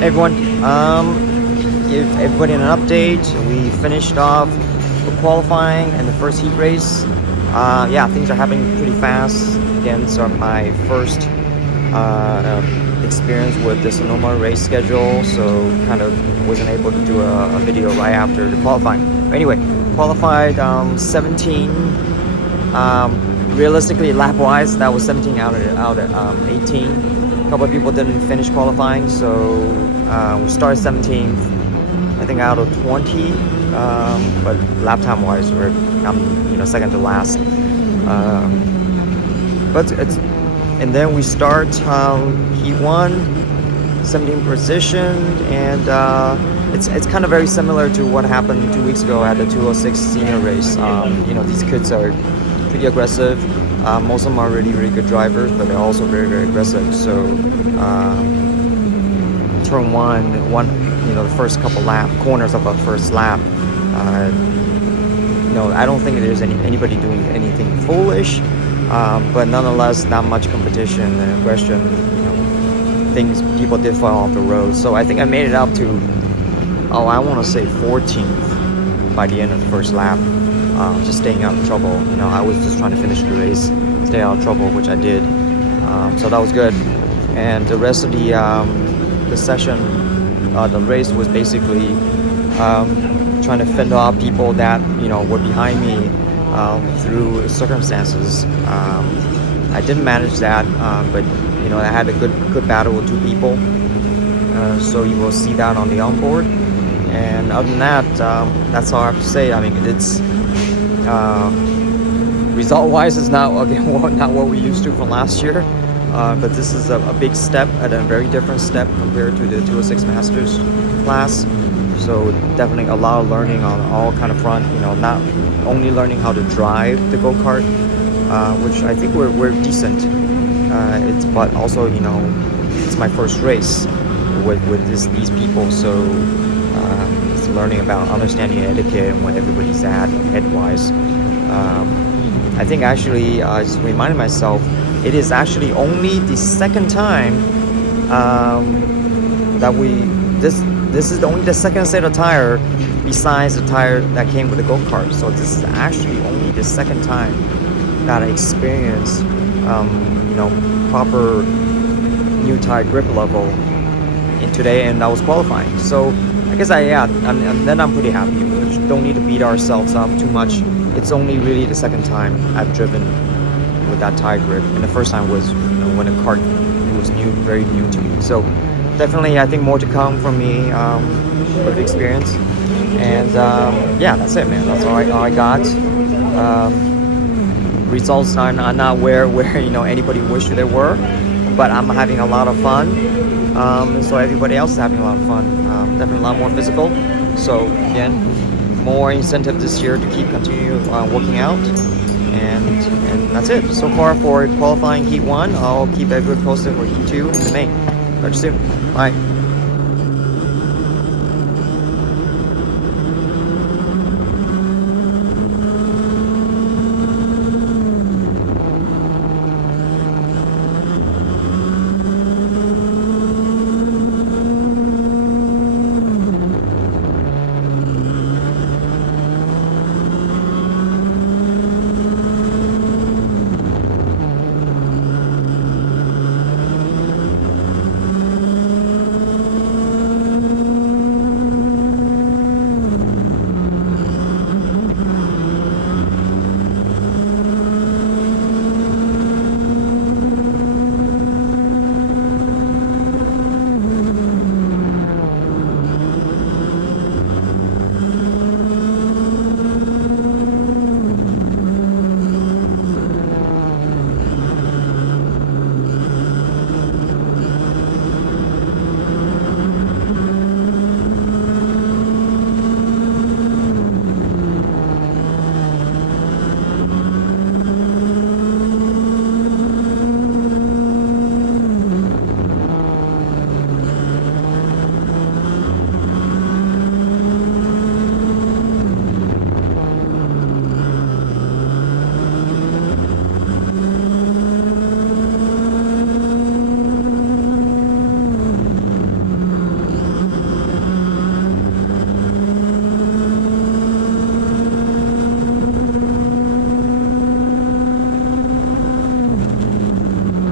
Hey everyone, give everybody an update. We finished off the qualifying and the first heat race. Yeah, things are happening pretty fast. Again, so my first experience with the Sonoma race schedule, so kind of wasn't able to do a video right after the qualifying. But anyway, qualified 17. Realistically, lap-wise, that was 17 out of 18. A couple of people didn't finish qualifying, so we started 17th, I think, out of 20. But lap time wise, I'm second to last. But it's, and then we start heat 1, 17th position, and it's kind of very similar to what happened 2 weeks ago at the 206 senior race. These kids are pretty aggressive. Most of them are really good drivers, but they're also very aggressive. So turn one, the first couple corners of a first lap, I don't think there's anybody doing anything foolish, but nonetheless, not much competition and aggression. Things people did fall off the road. So I think I made it up to, I want to say 14th by the end of the first lap. Just staying out of trouble. I was just trying to finish the race, stay out of trouble, which I did. So that was good. And the rest of the session, the race was basically trying to fend off people that were behind me through circumstances. I didn't manage that, but I had a good battle with 2 people. So you will see that on the onboard. And other than that, that's all I have to say. I mean, it's result-wise is not what we used to from last year, but this is a big step, and a very different step compared to the 206 Masters class. So definitely a lot of learning on all kind of front. Not only learning how to drive the go-kart, which I think we're decent. But also it's my first race with these people, so it's learning about understanding etiquette and where everybody's at head-wise. I think actually I just reminded myself, it is actually only the second time that this is only the second set of tire besides the tire that came with the go-kart. So this is actually only the second time that I experienced proper new tire grip level in today, and I was qualifying. So I guess and then I'm pretty happy. We don't need to beat ourselves up too much. It's only really the second time I've driven with that tire grip, and the first time was when the kart was very new to me. So definitely, I think more to come from me with experience. And yeah, that's it, man. That's all I got. Results are not where anybody wished they were, but I'm having a lot of fun. So everybody else is having a lot of fun. Definitely a lot more physical. So again, more incentive this year to continue working out, and that's it so far for qualifying heat 1. I'll keep everyone posted for heat 2 in the May. Talk to you soon. Bye.